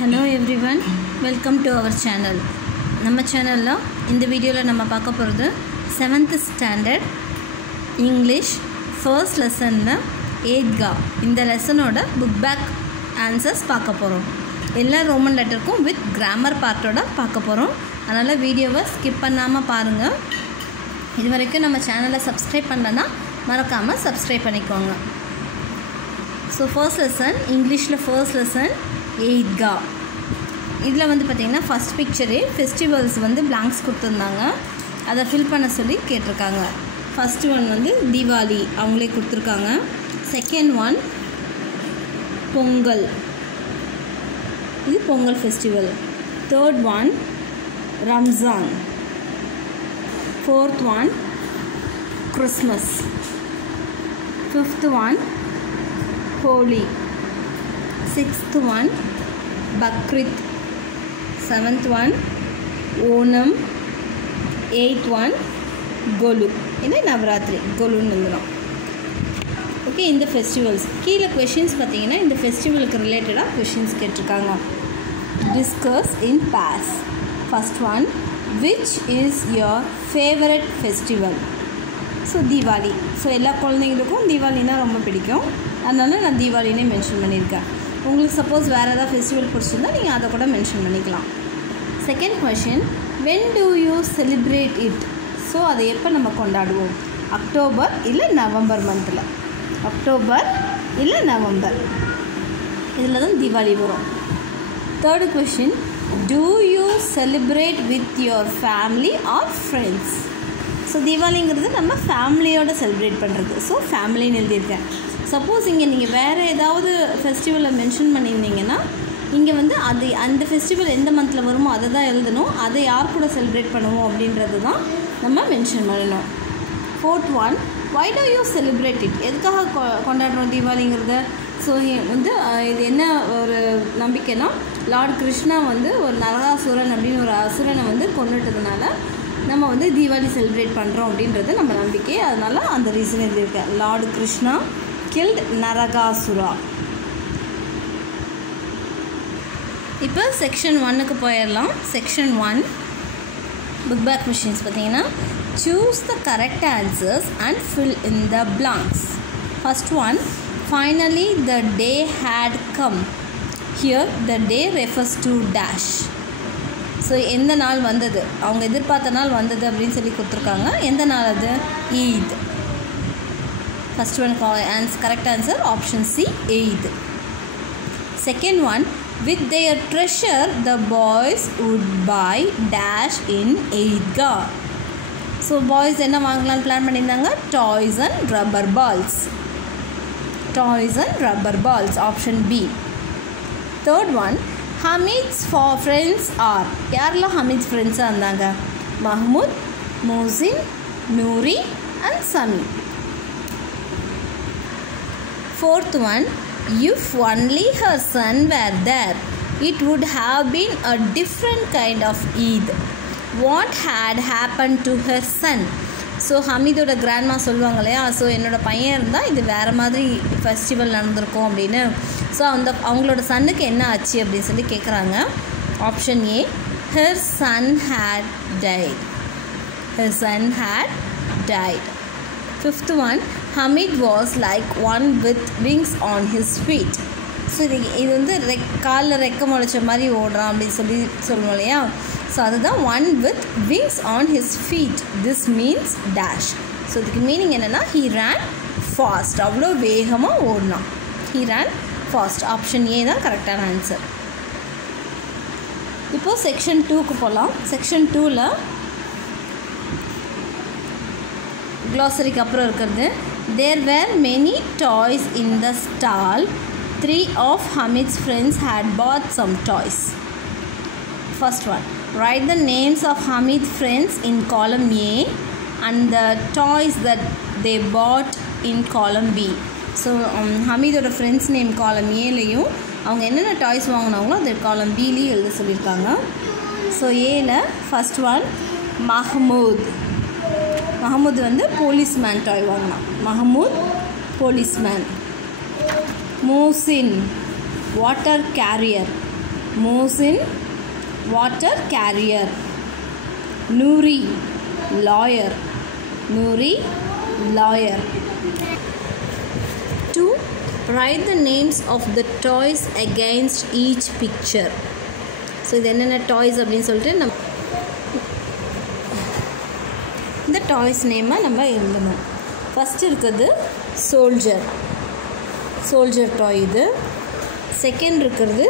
Hello everyone, welcome to our channel. நம்ம சேனல்ல இந்த வீடியோல நம்ம பார்க்க போறது 7th standard English first lessonல 8th இந்த லெசனோட book back answers பார்க்க போறோம். எல்லா ரோமன் லெட்டருக்கும் with grammar பார்ட்டோட பார்க்க போறோம். அதனால வீடியோவை ஸ்கிப் பண்ணாம பாருங்க. இதுவரைக்கும் நம்ம சேனலை சப்ஸ்கிரைப் பண்ணலனா மறக்காம சப்ஸ்கிரைப் பண்ணிக்கோங்க. So first lesson Englishல first lesson 8th இதில் வந்து பார்த்திங்கன்னா ஃபஸ்ட் பிக்சரே ஃபெஸ்டிவல்ஸ் வந்து பிளாங்க்ஸ் கொடுத்துருந்தாங்க, அதை ஃபில் பண்ண சொல்லி கேட்டிருக்காங்க. ஃபஸ்ட்டு ஒன் வந்து தீபாவளி அவங்களே கொடுத்துருக்காங்க. செகண்ட் ஒன் பொங்கல், இது Pongal festival. Third one Ramzan. Fourth one Christmas. Fifth one Holi. Sixth one Bakrid. Seventh one Onam. Eighth one Golu, இது நவராத்திரி கொலுன்னு வந்துடும். ஓகே, இந்த ஃபெஸ்டிவல்ஸ் கீழே கொஷின்ஸ் பார்த்தீங்கன்னா இந்த ஃபெஸ்டிவலுக்கு ரிலேட்டடாக கொஷின்ஸ் கேட்டிருக்காங்க. Discuss in purse. First one, which is your favourite festival? So Deepavali. So எல்லா குழந்தைங்களுக்கும் தீபாவளினா ரொம்ப பிடிக்கும், அதனால நான் தீபாவளினே மென்ஷன் பண்ணியிருக்கேன். உங்களுக்கு சப்போஸ் வேறு ஏதாவது ஃபெஸ்டிவல் பிடிச்சிருந்தா நீங்கள் அதை கூட மென்ஷன் பண்ணிக்கலாம். Second question, when do you celebrate it? So அதை எப்போ நம்ம கொண்டாடுவோம்? அக்டோபர் இல்லை நவம்பர் மந்தில். அக்டோபர் இல்லை நவம்பர், இதில் தான் தீபாவளி வரும். Third question, do you celebrate with your family or friends? So தீபாவளிங்கிறது நம்ம ஃபேமிலியோடு செலிப்ரேட் பண்ணுறது, ஸோ ஃபேமிலின்னு எழுதியிருக்கேன். சப்போஸ் இங்கே நீங்கள் வேறு ஏதாவது ஃபெஸ்டிவலை மென்ஷன் பண்ணியிருந்தீங்கன்னா இங்கே வந்து அது அந்த ஃபெஸ்டிவல் எந்த மந்தில் வருமோ அதை தான் எழுதணும். அதை யார் கூட செலிப்ரேட் பண்ணுவோம் அப்படின்றது தான் நம்ம மென்ஷன் பண்ணணும். Fourth one, why do you celebrate it? எதுக்காக கொண்டாடுறோம் தீபாவளிங்கிறத? ஸோ வந்து இது என்ன ஒரு நம்பிக்கைனா, லார்ட் கிருஷ்ணா வந்து ஒரு நரகாசுரன் அப்படின்னு ஒரு அசுரனை வந்து கொண்டுட்டதுனால நம்ம வந்து தீபாவளி செலிப்ரேட் பண்ணுறோம் அப்படின்றது நம்ம நம்பிக்கை. அதனால் அந்த ரீசன் எழுதியிருக்கேன். Lord Krishna killed Narakasura. இப்போ செக்ஷன் 1க்கு போயிடலாம். செக்ஷன் 1 புக் பேக் கொஷின்ஸ் பார்த்தீங்கன்னா, choose the correct answers and fill in the blanks. First one, finally the day had come. Here the day refers to dash. So எந்த நாள் வந்தது, அவங்க எதிர்பார்த்த நாள் வந்தது அப்படின்னு சொல்லி கொடுத்துருக்காங்க. எந்த நாள் அது? Eid. First one correct answer option C, Eid. Second one, with their treasure the boys would buy dash in Eidgah. So boys என்ன வாங்கலான்னு பிளான் பண்ணியிருந்தாங்க? Toys and rubber balls. Toys and rubber balls, option B. Third one, Hamid's friends are. யாரெல்லாம் ஹமீத் ஃப்ரெண்ட்ஸாக இருந்தாங்க? Mahmood, Mohsin, Noorey and Sammi. Fourth one, if only her son were there, it would have been a different kind of Eid. What had happened to her son? So ஹமீதோட grandma சொல்லுவாங்க இல்லையா, so என்னோடய பையன் இருந்தால் இது வேறு மாதிரி ஃபெஸ்டிவல் நடந்திருக்கும் அப்படின்னு. ஸோ அவங்களோட சன்னுக்கு என்ன ஆச்சு அப்படின்னு சொல்லி கேட்குறாங்க. Option A, her son had died. Her son had died. Fifth one, Hamid was like one with wings on his feet. So இது வந்து காலில் ரெக்க முளைச்ச மாதிரி ஓடுறான் அப்படின்னு சொல்லுவோம் இல்லையா. ஸோ அதுதான் one with wings on his feet. This means dash. So இதுக்கு மீனிங் என்னென்னா, ஹீ ரேன் ஃபாஸ்ட். அவ்வளோ வேகமாக ஓடினான். He ran fast. Option A தான் கரெக்டான ஆன்சர். இப்போது செக்ஷன் 2க்கு போகலாம். செக்ஷன் 2ல் க்ளாசரிக்கு அப்புறம் இருக்கிறது, there were many toys in the stall. 3 of Hamid's friends had bought some toys. First one, write the names of Hamid's friends in column A and the toys that they bought in column B. So ஹமீதோட friends name column ஏலையும் அவங்க என்னென்ன toys வாங்கினாங்களோ அது காலம் பிலையும் எழுத சொல்லியிருக்காங்க. So ஏல first one Mahmoud. Mahmood வந்து போலீஸ்மேன் டாய் வாங்கினான். Mahmood policeman. Mohsin water carrier. Mohsin, water carrier. Noori, lawyer. Noori, lawyer. 2. Write the names of the toys against each picture. So இது என்னென்ன டாய்ஸ் அப்படின்னு சொல்லிட்டு நம்ம இந்த டாய்ஸ் நேமை நம்ம எழுதணும். ஃபஸ்ட்டு இருக்கிறது சோல்ஜர் டாய் இது. செகண்ட் இருக்கிறது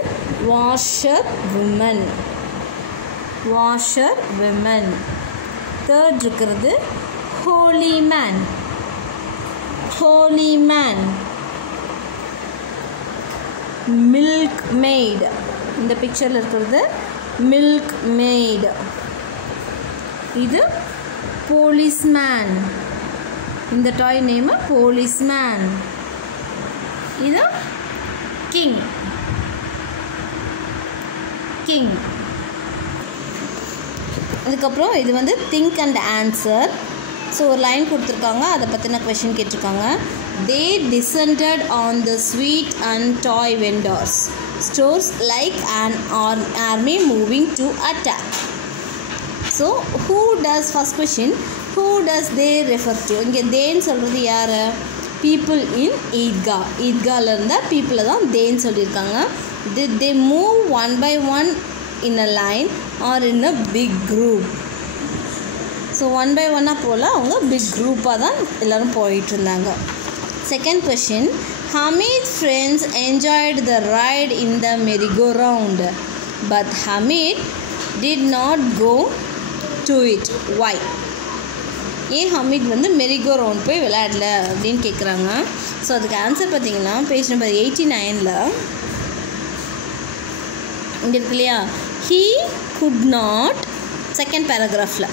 வாஷர் விமன். தேர்ட் இருக்கிறது ஹோலி மேன். மில்க் மெய்ட், இந்த பிக்சரில் இருக்கிறது மில்க் மெய்ட். இது போலீஸ்மேன், இந்த டாய் நேம் போலீஸ்மேன். இது கிங். அதுக்கப்புறம் இது வந்து திங்க் அண்ட் ஆன்சர். ஸோ ஒரு லைன் கொடுத்துருக்காங்க, அதை பற்றின கொஷின் கேட்டிருக்காங்க. They descended on the sweet and toy vendors. Stores like an army moving to attack. So first question, who does they refer to? இங்கே தேன்னு சொல்கிறது யார்? people in ஈத்காவில் இருந்தால் பீப்புளை தான் தேன்னு சொல்லியிருக்காங்க. Did they move one by one in a line or in a big group? So one by ஒன்னாக போல் அவங்க பிக் குரூப்பாக தான் எல்லோரும் போயிட்டு இருந்தாங்க. Second question, Hamid's friends enjoyed the ride in the merry-go-round, but Hamid did not go to it. Why? ஏன் ஹமீத் வந்து மெரிகோ ரவுண்ட் போய் விளையாடல அப்படின்னு கேட்குறாங்க. ஸோ அதுக்கு ஆன்சர் பார்த்தீங்கன்னா பேஜ் நம்பர் 89ல் இங்கே இருக்கு இல்லையா, he could not, செகண்ட் பேராகிராஃபில்,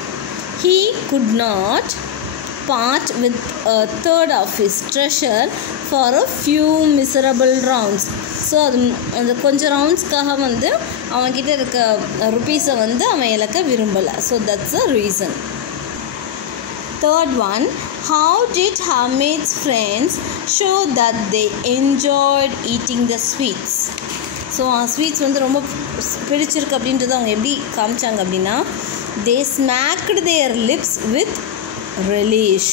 he could not part with a third of his treasure for a few miserable rounds. So அது அந்த கொஞ்சம் ரவுண்ட்ஸ்க்காக வந்து அவன்கிட்ட இருக்க ருப்பீஸை வந்து அவன் இழக்க விரும்பலை. So that's a reason. Third one, how did Hamid's friends show that they enjoyed eating the sweets? So sweets வந்து ரொம்ப பிடிச்சிருக்கு அப்படின்றத அவங்க எப்படி காமிச்சாங்க அப்படின்னா, they smacked their lips with relish.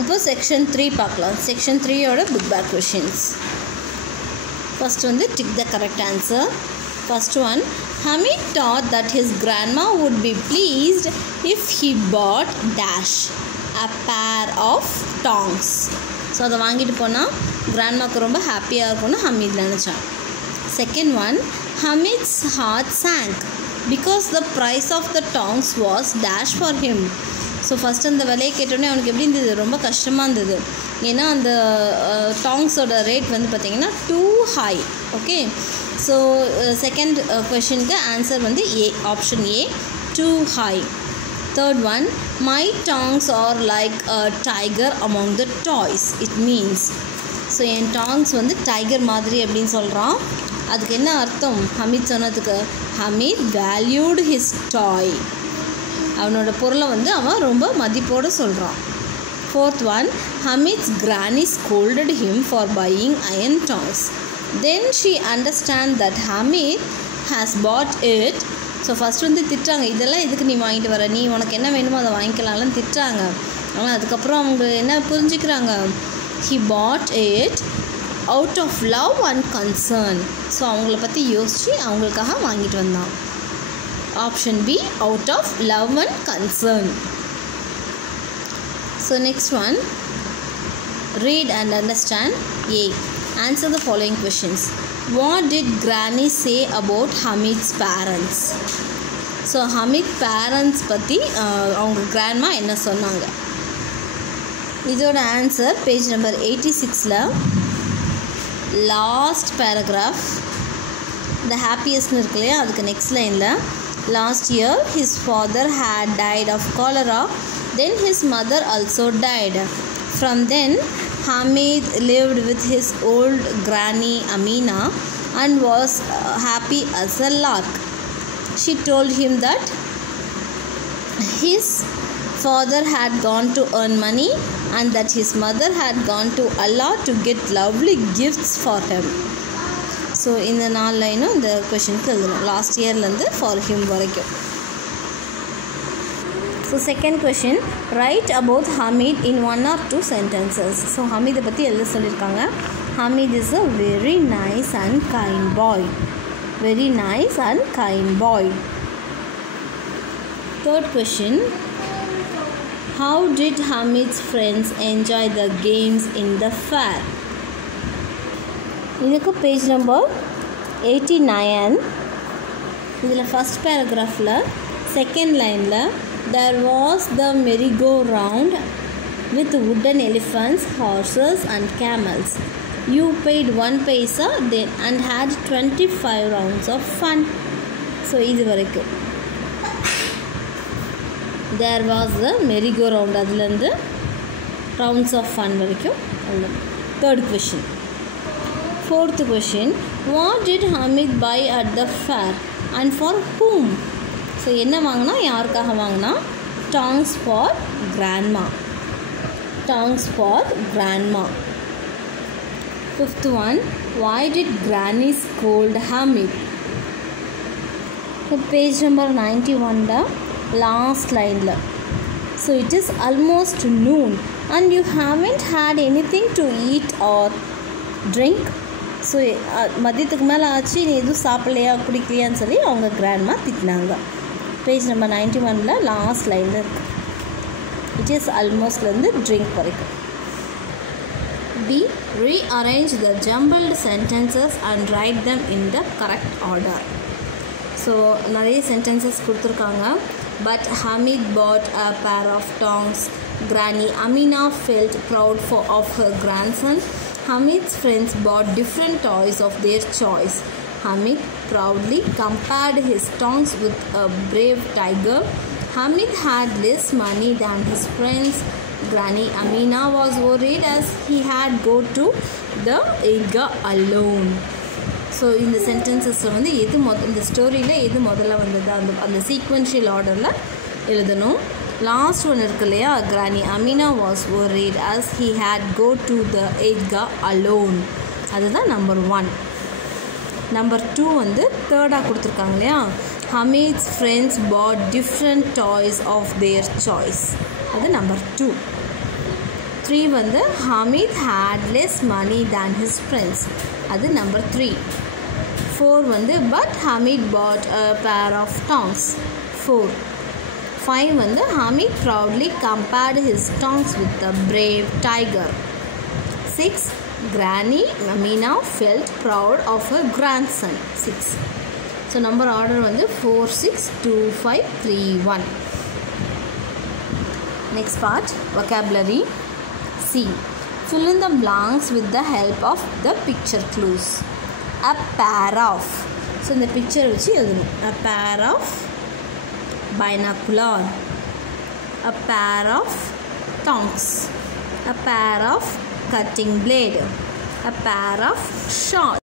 இப்போ செக்ஷன் 3 பார்க்கலாம். செக்ஷன் 3யோட புக் பேக் கொஷின்ஸ். ஃபர்ஸ்ட் வந்து tick the correct answer. First one, Hamid thought that his grandma would be pleased if he bought dash a pair of tongs. So அதை வாங்கிட்டு போனால் கிராண்ட்மாவுக்கு ரொம்ப ஹாப்பியாக இருக்கும்னு ஹமீத் நினச்சான். Second one, Hamid's heart sank because the price of the tongs was dash for him. So first அந்த விலையை கேட்டோடனே அவனுக்கு எப்படி இருந்தது, ரொம்ப கஷ்டமாக இருந்தது. ஏன்னா அந்த டாங்ஸோட ரேட் வந்து பார்த்திங்கன்னா too high. Okay, so second கொஷினுக்கு ஆன்சர் வந்து option A, too high. Third one, my tongs are like a tiger among the toys. It means, so என் டாங்ஸ் வந்து டைகர் மாதிரி அப்படின்னு சொல்கிறான். அதுக்கு என்ன அர்த்தம் ஹமீத் சொன்னதுக்கு? ஹமீத் வேல்யூடு ஹிஸ் டாய், அவனோட பொருளை வந்து அவன் ரொம்ப மதிப்போடு சொல்கிறான். Fourth one, Hamid's granny scolded him for buying iron tongs. Then she understand that Hamid has bought it. So first வந்து திட்டுறாங்க, இதெல்லாம் எதுக்கு நீ வாங்கிட்டு வர, நீ உனக்கு என்ன வேணுமோ அதை வாங்கிக்கலாம்லாம் திட்டுறாங்க. ஆனால் அதுக்கப்புறம் அவங்க என்ன புரிஞ்சுக்கிறாங்க, he bought it out of love and concern. So அவங்கள பற்றி யோசித்து அவங்களுக்காக வாங்கிட்டு வந்தான். Option B, out of love and concern. So next one, read and understand. A, answer the following questions. What did Granny say about Hamid's parents? So Hamid parents பற்றி அவங்க grandma என்ன சொன்னாங்க? இதோட ஆன்சர் பேஜ் நம்பர் 86ல் last paragraph, the ஹாப்பியஸ்ட்னு இருக்கு இல்லையா, அதுக்கு நெக்ஸ்ட் லைனில், last year his father had died of cholera, then his mother also died. From then Hamid lived with his old granny Amina and was happy as a lark. She told him that his father had gone to earn money and that his mother had gone to Allah to get lovely gifts for him. So இந்த 4 லைனும் இந்த கொஷனுக்கு எழுதணும் last இயர்லேருந்து for him வரைக்கும். So second question, write about Hamid in 1 or 2 sentences. So Hamid பற்றி எழுத சொல்லியிருக்காங்க. Hamid is a very nice and kind boy. Very nice and kind boy. Third question, how did Hamid's friends enjoy the games in the fair? இதுக்கு page number 89. இதில் first பேராகிராஃபில் second லைனில் there was the merry-go-round with wooden elephants, horses and camels. You paid 1 paisa then and had 25 rounds of fun. So இது வரைக்கும் there was the merry-go-round அதுலேருந்து rounds of fun வரைக்கும். Third question. Fourth question, what did Hamid buy at the fair and for whom? So என்ன வாங்கினா யாருக்காக வாங்கினா tongs for grandma. Tongs for grandma. Fifth one, why did granny scold Hamid? So page number 91 last line la. So it is almost noon and you haven't had anything to eat or drink. So மதியத்துக்கு மேலே ஆச்சு நீ எதுவும் சாப்பிட்லையா குடிக்கலையான்னு சொல்லி அவங்க grandma திட்டினாங்க. Page number 91 last லைனில் இருக்குது. இட் இஸ் ஆல்மோஸ்ட்லேருந்து ட்ரிங்க் வரைக்கும். B. Rearrange the jumbled sentences and write them in the correct order. So நிறைய சென்டென்சஸ் கொடுத்துருக்காங்க. But Hamid bought a pair of tongs. Granny Amina felt proud of her grandson. Hamid's friends bought different toys of their choice. Hamid proudly compared his tongs with a brave tiger. Hamid had less money than his friends. Granny Amina was worried as he had go to the Eiga alone. So இந்த சென்டென்சஸில் வந்து இந்த ஸ்டோரியில் எது முதல்ல வந்தது அந்த sequential ஆர்டரில் எழுதணும். லாஸ்ட் ஒன் இருக்கு இல்லையா, granny Amina was worried as he had go to the Eiga alone. அதுதான் நம்பர் 1. நம்பர் 2 வந்து தேர்டாக கொடுத்துருக்காங்க இல்லையா, Hamid's friends bought different toys of their choice. அது நம்பர் 2. 3 வந்து Hamid had less money than his friends. அது number 3. 4 வந்து but Hamid bought a pair of tongs. 4. 5 வந்து Hamid proudly compared his tongs with a brave tiger. 6. Granny Amina felt proud of her grandson. 6. So number order வந்து 4, 6, 2, 5, 3, 1. Next part, vocabulary. C. Fill in the blanks with the help of the picture clues. A pair of. So இந்த picture வச்சு எழுதணும். A pair of binocular. A pair of tongs. A pair of cutting blade. A pair of shawls.